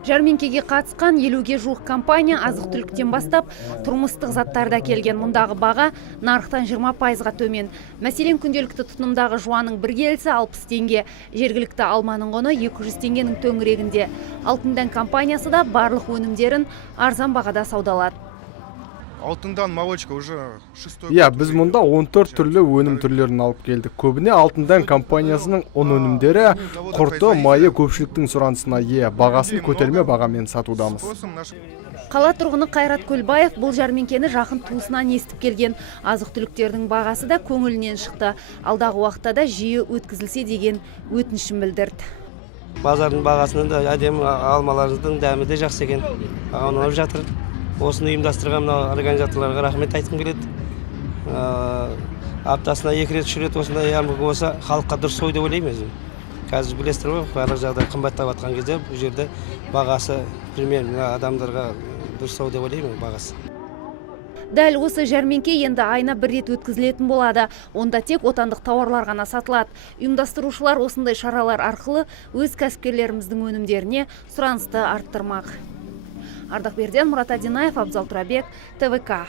Жәрмеңкеге қатысқан 50-ге жуық компания азық-түліктен бастап тұрмыстық заттарды әкелген. Мұндағы баға нарықтан 20%-ға төмен. Мәселен, күнделікті тұтынымдағы жуаның бір келісі 60 теңге, жергілікті алманың құны 200 теңгенің төңірегінде. Алтын дән компаниясы да барлық өнімдерін арзан бағада саудалады. Алтындан молочка уже 6-й. Біз мұнда 14 түрлі өнім түрлерін алып келдік. Көбіне Алтын дән компаниясының ұн өнімдері, құрты, майы көпшіліктің сұранысына ие. Бағасын көтерме бағамен сатудамыз. Қала тұрғыны Қайрат Көлбаев бұл жәрмеңкені жақын туысынан естіп келген. Азық-түліктердің бағасы да көңілінен шықты. Алдағы уақытта да жиі өткізілсе деген өтінішін білдірді. Базардың бағасынан да әдемі алмаларының дәмі де жақсы екен. Ұнап жатыр. Осыны ұйымдастырған организаторларға рахмет айтқым келеді. Аптасына 2 рет, 3 рет осындай ярмарка болса, халыққа дұрыс ой деп ойлаймын өзім. Қазір білесіздер ғой, барлық жағдай қымбаттап жатқан кезде бұл жерде бағасы примерно адамдарға дұрыс ой деп ойлаймын бағасы. Дәл осы жәрмеңке енді айына бір рет өткізілетін болады. Онда тек отандық тауарлар ғана сатылады. Ұйымдастырушылар осындай шаралар арқылы өз кәсіпкерлеріміздің өнімдеріне сұранысты арттырмақ. Ардақберден, Мұрат Адинаев, Абзал Тұрабек, ТВК.